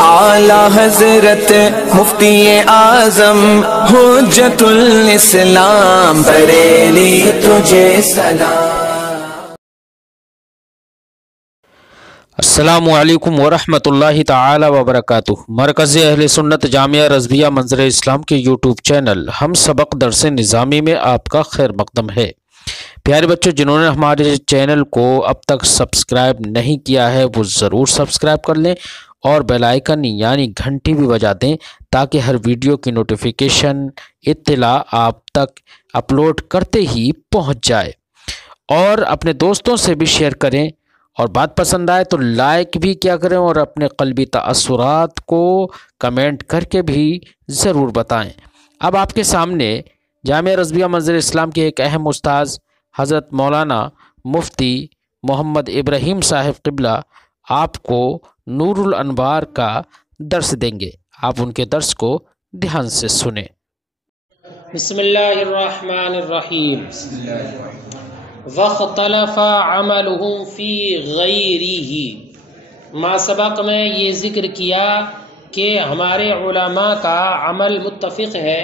اعلی حضرت مفتی اعظم حجت الاسلام بریلی تجھے سلام۔ السلام علیکم ورحمۃ اللہ تعالی وبرکاتہ۔ مرکز اہل سنت جامعہ رضویہ منظر اسلام کے یوٹیوب چینل ہم سبق درس نظامی میں آپ کا خیر مقدم ہے۔ پیارے بچوں، جنہوں نے ہمارے چینل کو اب تک سبسکرائب نہیں کیا ہے وہ ضرور سبسکرائب کر لیں اور بیل آئیکن یعنی گھنٹی بھی بجا دیں تاکہ ہر ویڈیو کی نوٹیفیکیشن اطلاع آپ تک اپلوڈ کرتے ہی پہنچ جائے، اور اپنے دوستوں سے بھی شیئر کریں، اور بات پسند آئے تو لائک بھی کیا کریں، اور اپنے قلبی تاثرات کو کمنٹ کر کے بھی ضرور بتائیں۔ اب آپ کے سامنے جامعہ رضویہ منظر اسلام کے ایک اہم استاذ حضرت مولانا مفتی محمد ابراہیم صاحب قبلہ آپ کو نور الانوار کا درس دیں گے۔ آپ ان کے درس کو دھیان سے سنیں۔ بسم اللہ الرحمن الرحیم۔ وَاخْتَلَفَ عَمَلُهُمْ فِي غَيْرِهِ۔ ما سبق میں یہ ذکر کیا کہ ہمارے علماء کا عمل متفق ہے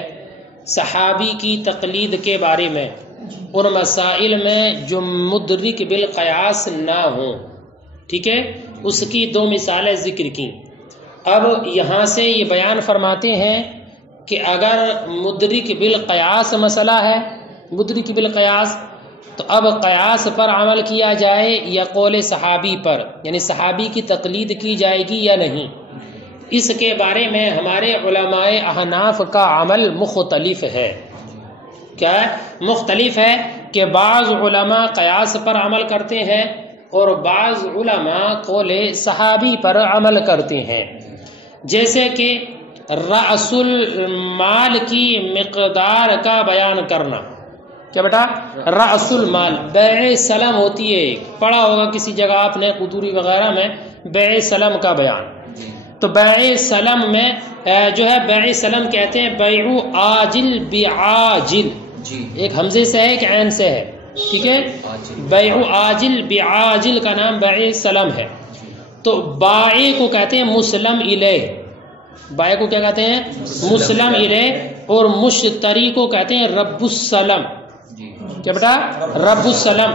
صحابی کی تقلید کے بارے میں، ان مسائل میں جو مدرک بالقیاس نہ ہوں، ٹھیک ہے، اس کی دو مثالیں ذکر کی۔ اب یہاں سے یہ بیان فرماتے ہیں کہ اگر مدرک بالقیاس مسئلہ ہے، مدرک بالقیاس، تو اب قیاس پر عمل کیا جائے یا قول صحابی پر، یعنی صحابی کی تقلید کی جائے گی یا نہیں، اس کے بارے میں ہمارے علماء احناف کا عمل مختلف ہے۔ کیا ہے؟ مختلف ہے کہ بعض علماء قیاس پر عمل کرتے ہیں اور بعض علماء قول صحابی پر عمل کرتے ہیں۔ جیسے کہ رأس المال کی مقدار کا بیان کرنا۔ کیا بیٹا؟ رأس المال، بیع سلم ہوتی ہے، پڑھا ہوگا کسی جگہ آپ نے قدوری وغیرہ میں بیع سلم کا بیان۔ تو بیع سلم میں جو ہے بیع سلم کہتے ہیں بیع آجل بعاجل، ایک حمزے سے ہے ایک عین سے ہے، ٹھیک ہے، بیع آجل بعاجل کا نام بیع سلم ہے۔ تو بائع کو کہتے ہیں مسلم الیہ، بائع کو کیا کہتے ہیں؟ مسلم الیہ، اور مشتری کو کہتے ہیں رب السلم۔ کیا بیٹا؟ رب السلم۔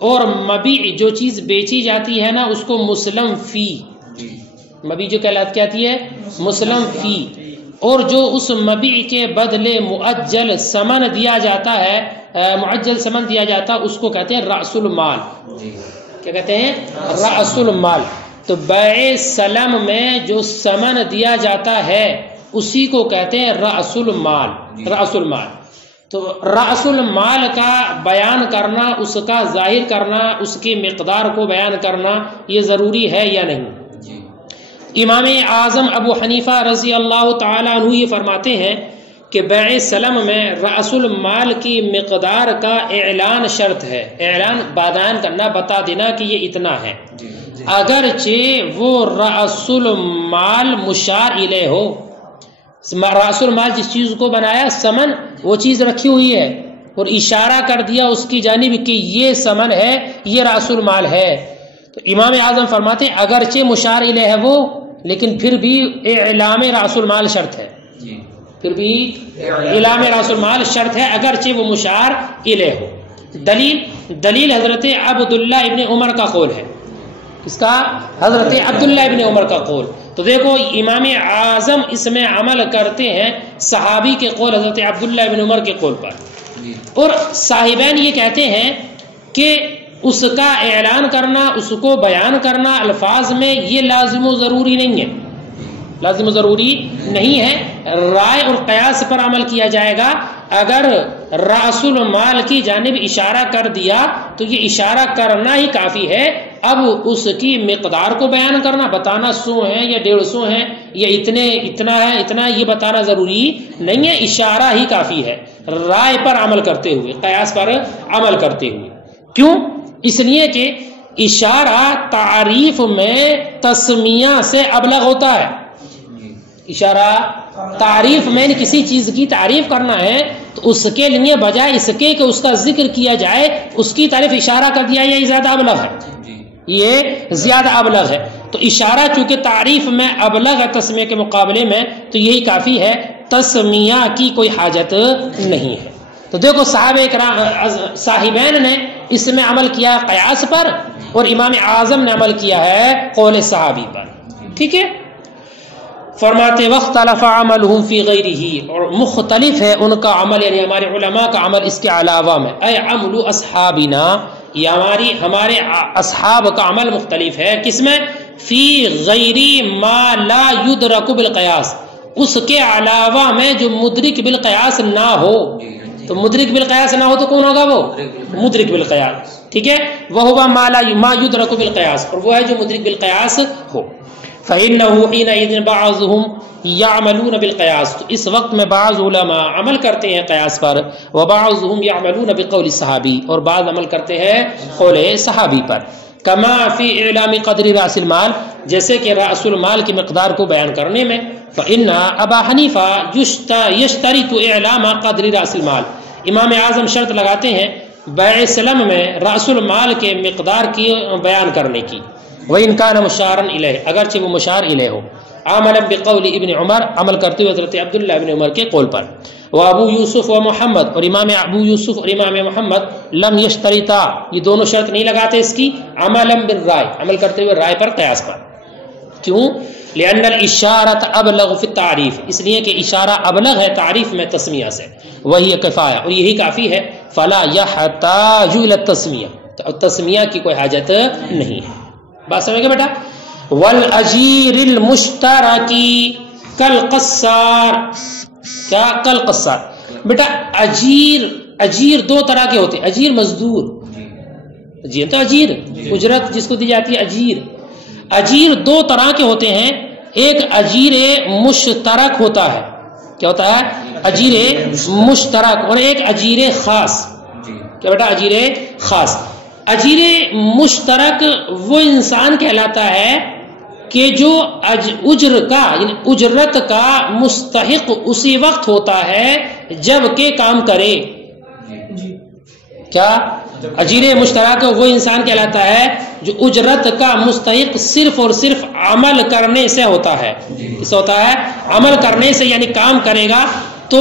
اور مبیع جو چیز بیچی جاتی ہے نا اس کو مسلم فی، مبیع جو کہتی ہے مسلم فی، اور جو اس مبیع کے بدلے مؤجل ثمن دیا جاتا ہے، معجل ثمن دیا جاتا ہے، اس کو کہتے ہیں رأس المال۔ کیا کہتے ہیں؟ رأس المال۔ تو بیع سلم میں جو ثمن دیا جاتا ہے اسی کو کہتے ہیں رأس المال، رأس المال۔ تو رأس المال کا بیان کرنا، اس کا ظاہر کرنا، اس کی مقدار کو بیان کرنا یہ ضروری ہے یا نہیں؟ امام اعظم ابو حنیفہ رضی اللہ تعالیٰ عنہ یہ فرماتے ہیں کہ بیع سلم میں رأس المال کی مقدار کا اعلان شرط ہے، اعلان بیان کرنا، بتا دینا کہ یہ اتنا ہے، اگرچہ وہ رأس المال مشار الیہ ہو۔ رأس المال جس چیز کو بنایا ثمن، وہ چیز رکھی ہوئی ہے اور اشارہ کر دیا اس کی جانب کہ یہ ثمن ہے، یہ رأس المال ہے، تو امام اعظم فرماتے ہیں اگرچہ مشار الیہ ہے وہ، لیکن پھر بھی اعلام رأس المال شرط ہے، پھر بھی اعلام رأس المال شرط ہے اگرچہ وہ مشار الیہ ہو۔ دلیل حضرت عبداللہ ابن عمر کا قول ہے۔ کس کا؟ حضرت عبداللہ ابن عمر کا قول۔ تو دیکھو امام اعظم اس میں عمل کرتے ہیں صحابی کے قول حضرت عبداللہ ابن عمر کے قول پر، اور صاحبین یہ کہتے ہیں کہ اس کا اعلان کرنا، اس کو بیان کرنا الفاظ میں یہ لازم و ضروری نہیں ہے، لازم و ضروری نہیں ہے، رائے اور قیاس پر عمل کیا جائے گا۔ اگر رأس المال کی جانب اشارہ کر دیا تو یہ اشارہ کرنا ہی کافی ہے، اب اس کی مقدار کو بیان کرنا، بتانا 100 ہیں یا 150 ہیں یا اتنا ہے اتنا، یہ بتانا ضروری نہیں ہے، اشارہ ہی کافی ہے رائے پر عمل کرتے ہوئے، قیاس پر عمل کرتے ہوئے۔ کیوں؟ اس لیے کہ اشارہ تعریف میں تسمیہ سے ابلغ ہوتا ہے۔ اشارہ تعریف میں کسی چیز کی تعریف کرنا ہے تو اس کے لیے بجائے اس کے کہ اس کا ذکر کیا جائے، اس کی تعریف اشارہ کر دیا یہ زیادہ ابلغ ہے، یہ زیادہ ابلغ ہے. تو اشارہ چونکہ تعریف میں ابلغ ہے تسمیہ کے مقابلے میں، تو یہی کافی ہے، تسمیہ کی کوئی حاجت نہیں ہے. تو دیکھو صاحبین نے اس میں عمل کیا قیاس پر، اور امام اعظم نے عمل کیا ہے قول صحابی پر. ٹھیک ہے. فرماتے وقت اختلف عملهم فی غیرہ، اور مختلف ہے ان کا عمل، یعنی ہمارے علماء کا عمل اس کے علاوہ میں. اے عمل اصحابنا، یہ ہمارے اصحاب کا عمل مختلف ہے. کس میں؟ فی غیر ما لا یدرک بالقیاس، اس کے علاوہ میں جو مدرک بالقیاس نہ ہو. تو مدرک بالقیاس نہ ہو تو کون ہوگا؟ وہ مدرک بالقیاس. ٹھیک ہے. وہ ما یدرک بالقیاس، اور وہ ہے جو مدرک بالقیاس ہو. فإنه حينئذ بعضهم يعملون بالقياس، تو اس وقت میں بعض علماء عمل کرتے ہیں قیاس پر، وبعضهم يعملون بقول الصحابی، اور بعض عمل کرتے ہیں قول صحابی پر. کما فی اعلام قدر راس المال، جیسے کہ راس المال کی مقدار کو بیان کرنے میں. فإن ابا حنیفہ یشترط اعلام قدر راس المال، امام اعظم شرط لگاتے ہیں بیع سلم میں راس المال کے مقدار کی بیان کرنے کی. وَإِنْ كَانَ مُشَارًا إِلَيْهِ، اگرچہ وہ مشار الیہ ہو. عملا بقول ابن عمر، عمل کرتے ہوئے حضرت عبداللہ ابن عمر کے قول پر. وابو یوسف و محمد، اور امام ابو یوسف اور امام محمد لم یشترطا، یہ دونوں شرط نہیں لگاتے اس کی، عملا بالرائے، عمل کرتے ہوئے رائے پر قیاس پر. کیوں؟ لأن الاشارۃ ابلغ فی التعریف، اس لیے کہ اشارہ ابلغ ہے تعریف میں تسمیہ سے. وہی کفایہ، اور یہی کافی ہے. فلا یحتاج الی التسمیہ، تو تسمیہ کی کوئی حاجت نہیں ہے. بات سمجھ گئے بیٹا؟ والاجیر المشترکی کالقصار، کیا؟ کالقصار. بیٹا اجیر دو طرح کے ہوتے ہیں. اجیر مزدور، اجیر تو اجیر اجرت جس کو دی جاتی ہے اجیر. اجیر دو طرح کے ہوتے ہیں. ایک اجیر مشترک ہوتا ہے. کیا ہوتا ہے؟ اجیر مشترک. اور ایک اجیر خاص. کیا بیٹا؟ اجیر خاص. اجیر مشترک وہ انسان کہلاتا ہے کہ جو اجر کا یعنی اجرت کا مستحق اسی وقت ہوتا ہے جب کہ کام کرے. کیا؟ اجیر مشترک وہ انسان کہلاتا ہے جو اجرت کا مستحق صرف اور صرف عمل کرنے سے ہوتا ہے. اس ہوتا ہے عمل کرنے سے، یعنی کام کرے گا تو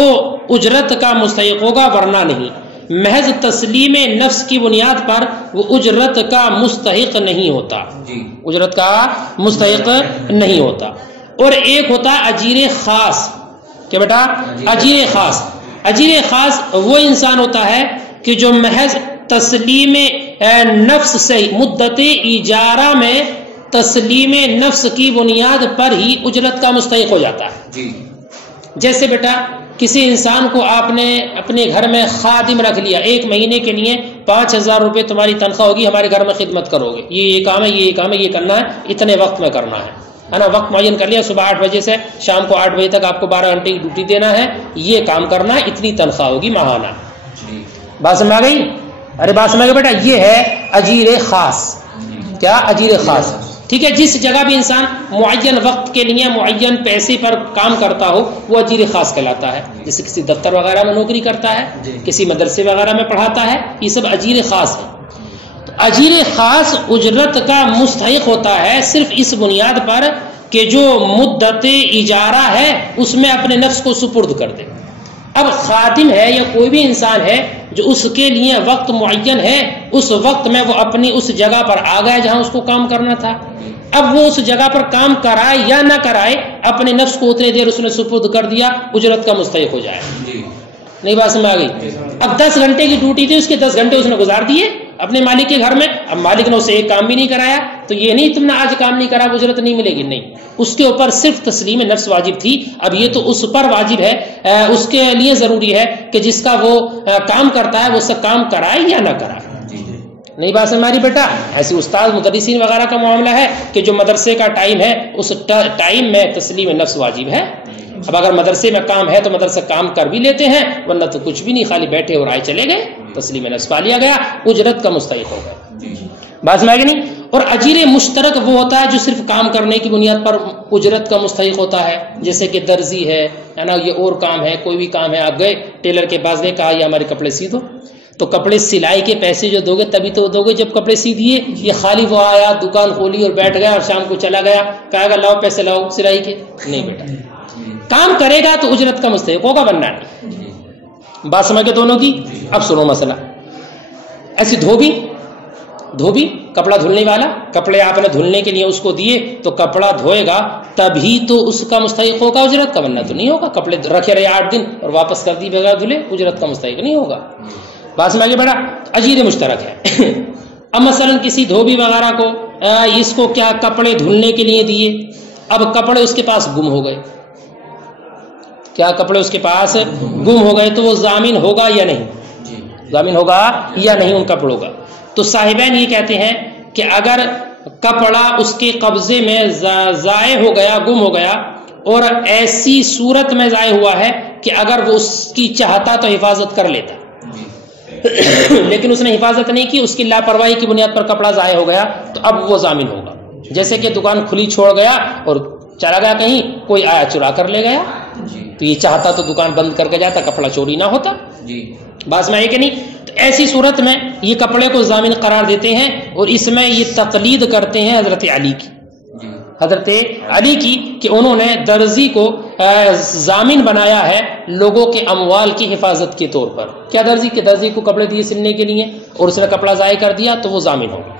اجرت کا مستحق ہوگا، ورنہ نہیں. محض تسلیم نفس کی بنیاد پر وہ اجرت کا مستحق نہیں ہوتا. اجرت کا مستحق نہیں ہوتا. اور ایک ہوتا اجیر خاص. کیا بیٹا؟ اجیر خاص. اجیر خاص وہ انسان ہوتا ہے کہ جو محض تسلیم نفس سے مدت اجارہ میں تسلیم نفس کی بنیاد پر ہی اجرت کا مستحق ہو جاتا ہے. جیسے بیٹا کسی انسان کو آپ نے اپنے گھر میں خادم رکھ لیا، 1 مہینے کے لیے 5,000 روپے تمہاری تنخواہ ہوگی، ہمارے گھر میں خدمت کرو گے، یہ کام ہے، یہ کام ہے، یہ کرنا ہے، اتنے وقت میں کرنا ہے نا. وقت معین کر لیا، صبح 8 بجے سے شام کو 8 بجے تک آپ کو 12 گھنٹے کی ڈیوٹی دینا ہے، یہ کام کرنا ہے، اتنی تنخواہ ہوگی ماہانہ. بات سمجھ آ گئی؟ ارے بات سمجھ گئے بیٹا؟ یہ ہے اجیر خاص. کیا؟ اجیر خاص. ٹھیک ہے. جس جگہ بھی انسان معین وقت کے لیے معین پیسے پر کام کرتا ہو وہ اجیر خاص کہلاتا ہے. جیسے کسی دفتر وغیرہ میں نوکری کرتا ہے، کسی مدرسے وغیرہ میں پڑھاتا ہے، یہ سب اجیر خاص ہے. تو اجیر خاص اجرت کا مستحق ہوتا ہے صرف اس بنیاد پر کہ جو مدت اجارہ ہے اس میں اپنے نفس کو سپرد کر دے. اب خادم ہے یا کوئی بھی انسان ہے جو اس کے لیے وقت معین ہے، اس وقت میں وہ اپنی اس جگہ پر آ گیا جہاں اس کو کام کرنا تھا. اب وہ اس جگہ پر کام کرائے یا نہ کرائے، اپنے نفس کو اتنے دیر اس نے سپرد کر دیا، اجرت کا مستحق ہو جائے. نہیں بات سمجھ آ گئی؟ اب 10 گھنٹے کی ڈیوٹی تھی، اس کے 10 گھنٹے اس نے گزار دیے اپنے مالک کے گھر میں. اب مالک نے اسے ایک کام بھی نہیں کرایا، تو یہ نہیں تم نے آج کام نہیں کرا اجرت نہیں ملے گی، نہیں. اس کے اوپر صرف تسلیم نفس واجب تھی. اب یہ تو اس پر واجب ہے، اس کے لیے ضروری ہے کہ جس کا وہ کام کرتا ہے وہ اس کا کام کرائے یا نہ کرائے. نہیں بات ہماری بیٹا؟ ایسے استاد مدرسین وغیرہ کا معاملہ ہے کہ جو مدرسے کا ٹائم ہے اس ٹائم میں تسلیم نفس واجب ہے. اب اگر مدرسے میں کام ہے تو مدرسہ کام کر بھی لیتے ہیں، ورنہ تو کچھ بھی نہیں، خالی بیٹھے اور آئے چلے گئے، تسلیم نفس پا لیا گیا، اجرت کا مستحق ہو گئے. بات سمجھ گئی نہیں؟ اور اجیر مشترک وہ ہوتا ہے جو صرف کام کرنے کی بنیاد پر اجرت کا مستحق ہوتا ہے. جیسے کہ درزی ہے نا، یہ اور کام ہے، کوئی بھی کام ہے، آپ گئے ٹیلر کے پاس گئے، کہا یہ ہمارے کپڑے سی دو، تو کپڑے سلائی کے پیسے جو دو گے تبھی تو دو گے جب کپڑے سی دیے. یہ خالی وہ آیا دکان کھولی اور بیٹھ گیا اور شام کو چلا گیا, کہے گا لاؤ پیسے لاؤ سلائی کے؟ نہیں بیٹا, کام کرے گا تو اجرت کا مستحق ہوگا ورنہ نہیں. بات سمجھ کے دونوں کی. اب سنو مسئلہ. ایسی دھوبی کپڑا دھلنے والا, کپڑے آپ نے دھلنے کے لیے اس کو دیے تو کپڑا دھوئے گا تبھی تو اس کا مستحق ہوگا اجرت کا, ورنہ تو نہیں ہوگا. کپڑے رکھے رہے 8 دن اور واپس کر دی بغیر دھلے, اجرت کا مستحق نہیں ہوگا. بات سمجھے بیٹا. اجیر مشترک ہے. اب مثلا کسی دھوبی وغیرہ کو اس کو کیا کپڑے دھلنے کے لیے دیے, اب کپڑے اس کے پاس گم ہو گئے. کیا کپڑے اس کے پاس گم ہو گئے تو وہ ضامن ہوگا یا نہیں؟ ضامن ہوگا یا نہیں ان کپڑوں کا؟ تو صاحبین یہ کہتے ہیں کہ اگر کپڑا اس کے قبضے میں ضائع ہو گیا, گم ہو گیا, اور ایسی صورت میں ضائع ہوا ہے کہ اگر وہ اس کی چاہتا تو حفاظت کر لیتا, لیکن اس نے حفاظت نہیں کی, اس کی لاپرواہی کی بنیاد پر کپڑا ضائع ہو گیا, تو اب وہ ضامن ہوگا. جیسے کہ دکان کھلی چھوڑ گیا اور چلا گیا کہیں, کوئی آیا چرا کر لے گیا, تو یہ چاہتا تو دکان بند کر کے جاتا, کپڑا چوری نہ ہوتا. بات میں کہ نہیں. تو ایسی صورت میں یہ کپڑے کو ضامن قرار دیتے ہیں, اور اس میں یہ تقلید کرتے ہیں حضرت علی کی کہ انہوں نے درزی کو ضامن بنایا ہے لوگوں کے اموال کی حفاظت کے طور پر. کیا درزی کو کپڑے دیے سلنے کے لیے اور اس نے کپڑا ضائع کر دیا تو وہ ضامن ہوگا.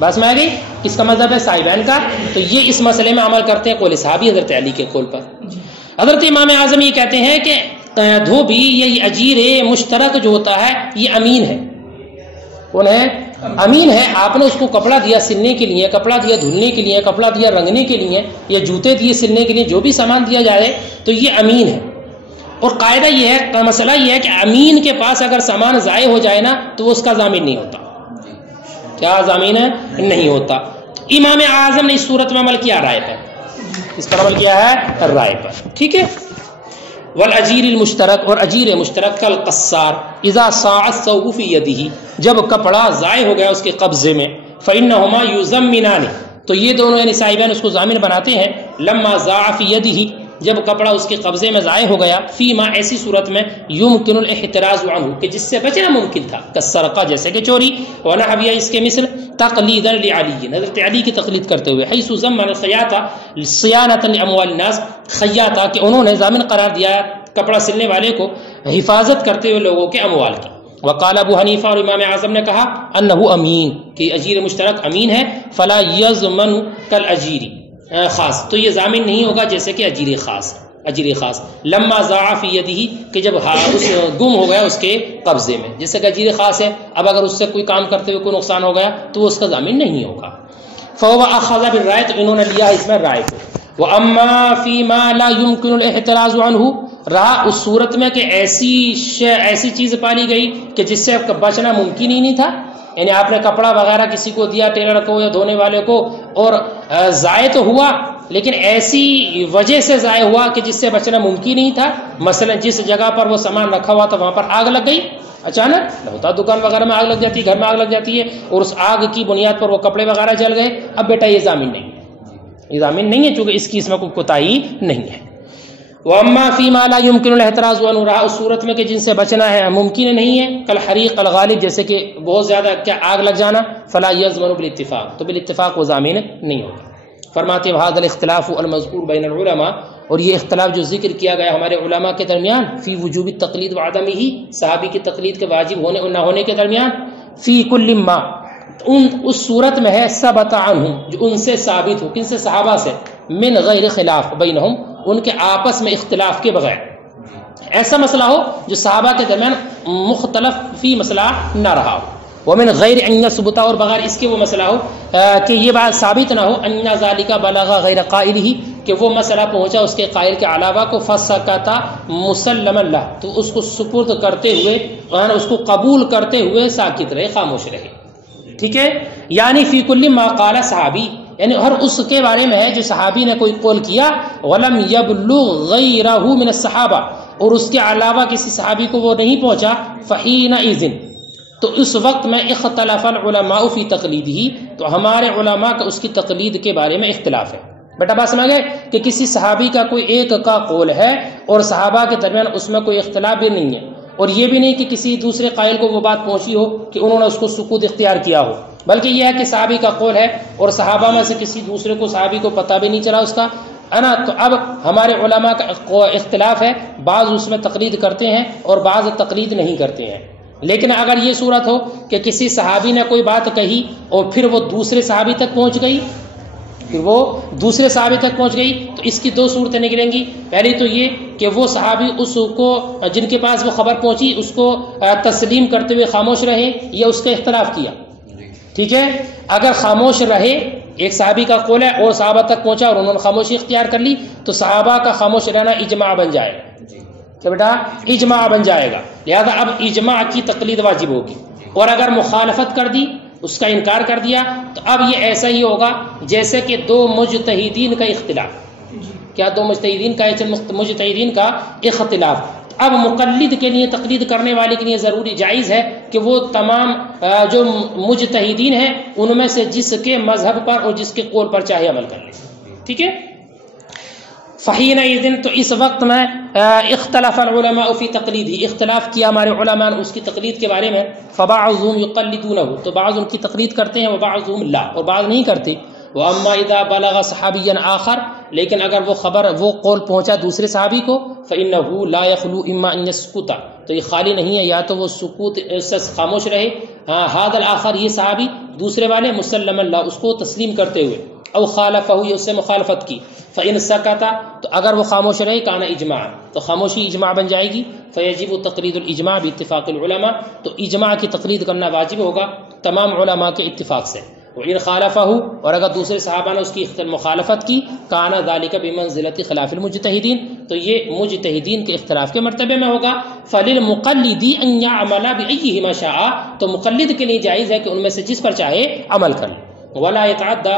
بس میں آ گئی. اس کا مذہب ہے صاحبین کا. تو یہ اس مسئلے میں عمل کرتے ہیں قول صحابی حضرت علی کے قول پر. حضرت امام اعظم یہ کہتے ہیں کہ دھوبی یہ اجیر مشترک جو ہوتا ہے یہ امین ہے. کون ہے؟ امین ہے. آپ نے اس کو کپڑا دیا سلنے کے لیے, کپڑا دیا دھلنے کے لیے, کپڑا دیا رنگنے کے لیے, یا جوتے دیے سلنے کے لیے, جو بھی سامان دیا جائے تو یہ امین ہے. اور قاعدہ یہ ہے, مسئلہ یہ ہے کہ امین کے پاس اگر سامان ضائع ہو جائے نا تو وہ اس کا ضامن نہیں ہوتا. کیا ضامن ہے؟ نہیں ہوتا. امام اعظم نے اس صورت میں عمل کیا رائے پر. اس پر عمل کیا ہے رائے پر. ٹھیک ہے. والاجیر المشترک, اور اجیر مشترک کالقصار اذا صاع الثوب في يده, جب کپڑا ضائع ہو گیا اس کے قبضے میں, فانهما يضمنان, تو یہ دونوں یعنی صاحبین اس کو ضامن بناتے ہیں. لما ضاع في يده, جب کپڑا اس کے قبضے میں ضائع ہو گیا, فیما ایسی صورت میں یمکن الاحتراز عنہ, کہ جس سے بچنا ممکن تھا, کالسرقہ جیسے کہ چوری, ونحویہ اس کے مثل, تقلیدا لعلی حضرت علی کی تقلید کرتے ہوئے, حیث ضمن الخیاطہ صیانۃ لاموال الناس, خیاطہ کہ انہوں نے ضامن قرار دیا کپڑا سلنے والے کو حفاظت کرتے ہوئے لوگوں کے اموال کی. وقال ابو حنیفہ, اور امام اعظم نے کہا, انہ امین, کہ اجیر مشترک امین ہے, فلا یضمن کالاجیر خاص, تو یہ ضامن نہیں ہوگا جیسے کہ اجیر خاص. لما ضاع فی یدہ, کہ جب اس گم ہو گیا اس کے قبضے میں, جیسے کہ اجیر خاص ہے, اب اگر اس سے کوئی کام کرتے ہوئے کوئی نقصان ہو گیا تو وہ اس کا ضامن نہیں ہوگا. فهو اخذ بالرائے, تو انہوں نے لیا اس میں رائے کو. واما فیما لا يمكن الاحتراز عنہ, رہا اس صورت میں کہ ایسی چیز پالی گئی کہ جس سے بچنا ممکن ہی نہیں تھا, یعنی آپ نے کپڑا وغیرہ کسی کو دیا, ٹیلر کو یا دھونے والے کو, اور ضائع تو ہوا لیکن ایسی وجہ سے ضائع ہوا کہ جس سے بچنا ممکن نہیں تھا. مثلا جس جگہ پر وہ سامان رکھا ہوا تھا وہاں پر آگ لگ گئی اچانک, ہوتا دکان وغیرہ میں آگ لگ جاتی ہے, گھر میں آگ لگ جاتی ہے, اور اس آگ کی بنیاد پر وہ کپڑے وغیرہ جل گئے. اب بیٹا یہ ضامن نہیں ہے, یہ ضامن نہیں ہے چونکہ اس کی اس میں کوئی کوتاہی نہیں ہے. واما فیما لا يمكن الاحتراز عنہ, رہا اس صورت میں کہ جن سے بچنا ہے ممکن نہیں ہے, کالحریق الغالب, جیسے کہ بہت زیادہ کیا آگ لگ جانا, فلا یضمن بالاتفاق, تو بالاتفاق وہ ضامن نہیں ہوگا. فرماتے ہیں وهذا الاختلاف المذکور بین العلماء, اور یہ اختلاف جو ذکر کیا گیا ہمارے علماء کے درمیان, فی وجوب التقلید وعدمہ, صحابی کی تقلید کے واجب ہونے اور نہ ہونے کے درمیان, فی کل ما, اس صورت میں ہے ثبت عنہم, جو ان سے ثابت ہو, کن سے؟ صحابہ سے, من غیر خلاف بینہم, ان کے آپس میں اختلاف کے بغیر. ایسا مسئلہ ہو جو صحابہ کے درمیان مختلف فی مسئلہ نہ رہا ہو, ومن غیر ان یثبت, اور بغیر اس کے وہ مسئلہ ہو کہ یہ بات ثابت نہ ہو, ان ذالک بلغ غیر قائلہ, کہ وہ مسئلہ پہنچا اس کے قائل کے علاوہ کو, فسکت مسلما لہ, تو اس کو سپرد کرتے ہوئے, اس کو قبول کرتے ہوئے ساکت رہے, خاموش رہے. ٹھیک ہے. یعنی فی کل ما قال صحابی, یعنی ہر اس کے بارے میں ہے جو صحابی نے کوئی قول کیا, ولم یبلغ غیرہ من الصحابہ, اور اس کے علاوہ کسی صحابی کو وہ نہیں پہنچا, فحینئذ, تو اس وقت میں اختلاف العلماء فی تقلیدہ, تو ہمارے علماء کا اس کی تقلید کے بارے میں اختلاف ہے. بیٹا بات سمجھ گئے کہ کسی صحابی کا کوئی ایک کا قول ہے اور صحابہ کے درمیان اس میں کوئی اختلاف بھی نہیں ہے, اور یہ بھی نہیں کہ کسی دوسرے قائل کو وہ بات پہنچی ہو کہ انہوں نے اس کو سکوت اختیار کیا ہو، بلکہ یہ ہے کہ صحابی کا قول ہے اور صحابہ میں سے کسی دوسرے کو صحابی کو پتہ بھی نہیں چلا اس کا نا۔ تو اب ہمارے علماء کا اختلاف ہے، بعض اس میں تقلید کرتے ہیں اور بعض تقلید نہیں کرتے ہیں۔ لیکن اگر یہ صورت ہو کہ کسی صحابی نے کوئی بات کہی اور پھر وہ دوسرے صحابی تک پہنچ گئی، تو اس کی دو صورتیں نکلیں گی۔ پہلی تو یہ کہ وہ صحابی اس کو جن کے پاس وہ خبر پہنچی اس کو تسلیم کرتے ہوئے خاموش رہے یا اس کا اختلاف کیا، ٹھیک ہے۔ اگر خاموش رہے، ایک صحابی کا قول ہے اور صحابہ تک پہنچا اور انہوں نے خاموشی اختیار کر لی، تو صحابہ کا خاموش رہنا اجماع بن جائے گا کہ بیٹا اجماع بن جائے گا، لہذا اب اجماع کی تقلید واجب ہوگی۔ اور اگر مخالفت کر دی، اس کا انکار کر دیا، تو اب یہ ایسا ہی ہوگا جیسے کہ دو مجتہدین کا اختلاف، کیا دو مجتہدین کا اختلاف۔ اب مقلد کے لیے، تقلید کرنے والے کے لیے ضروری جائز ہے کہ وہ تمام جو مجتہدین ہیں ان میں سے جس کے مذہب پر اور جس کے قول پر چاہے عمل کر لے، ٹھیک ہے۔ فحینئذ، تو اس وقت میں اختلف العلماء فی تقلیدہ، اختلاف کیا ہمارے علماء نے اس کی تقلید کے بارے میں۔ فبعضهم یقلدونہ، تو بعض ان کی تقلید کرتے ہیں، وبعضهم لا، اور بعض نہیں کرتے۔ واما اذا بلغ صحابیا آخر، لیکن اگر وہ قول پہنچا دوسرے صحابی کو، فانه لا يخلو اما ان يسكت، تو یہ خالی نہیں ہے یا تو وہ سکوت سے خاموش رہے، هذا الاخر، یہ صحابی دوسرے والے، مسلم اللہ، اس کو تسلیم کرتے ہوئے، او خالفہ، یہ اس سے مخالفت کی، فإن سکت، تو اگر وہ خاموش رہے، کان اجماع، تو خاموشی اجماع بن جائے گی۔ فیجب تقلید الاجماع باتفاق العلماء، تو اجماع کی تقلید کرنا واجب ہوگا تمام علماء کے اتفاق سے۔ وإن خالفہ، اور اگر دوسرے صحابہ نے اس کی مخالفت کی، کان ذلک بمنزلۃ خلاف المجتہدین، تو یہ مجتہدین کے اختلاف کے مرتبے میں ہوگا۔ فللمقلد ان يعمل بأيهما شاء، تو مقلد کے لیے جائز ہے کہ ان میں سے جس پر چاہے عمل کر لے۔ ولا يتعدى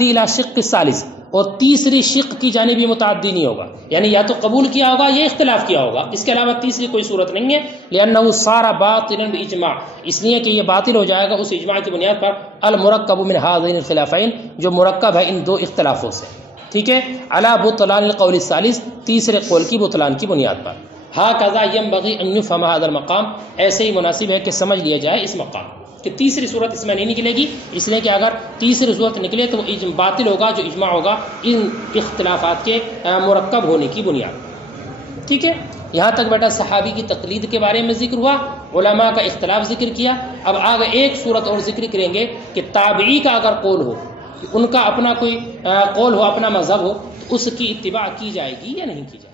الى شق الثالث، اور تیسری شق کی جانب متعدی نہیں ہوگا، یعنی یا تو قبول کیا ہوگا یا اختلاف کیا ہوگا، اس کے علاوہ تیسری کوئی صورت نہیں ہے۔ لأنه صار باطلا باجماع، اس لیے کہ یہ باطل ہو جائے گا اس اجماع کی بنیاد پر، المرکب من هذين الخلافين، جو مرکب ہے ان دو اختلافوں سے، ٹھیک ہے، على بطلان القول الثالث، تیسرے قول کی بطلان کی بنیاد پر۔ هكذا ينبغي ان يفهم هذا المقام، ایسے ہی مناسب ہے کہ سمجھ لیا جائے اس مقام کہ تیسری صورت اس میں نہیں نکلے گی، اس لیے کہ اگر تیسری صورت نکلے تو باطل ہوگا جو اجماع ہوگا ان اختلافات کے مرکب ہونے کی بنیاد، ٹھیک ہے۔ یہاں تک بیٹا صحابی کی تقلید کے بارے میں ذکر ہوا، علماء کا اختلاف ذکر کیا۔ اب آگے ایک صورت اور ذکر کریں گے کہ تابعی کا اگر قول ہو، ان کا اپنا کوئی قول ہو، اپنا مذہب ہو، تو اس کی اتباع کی جائے گی یا نہیں کی جائے گی۔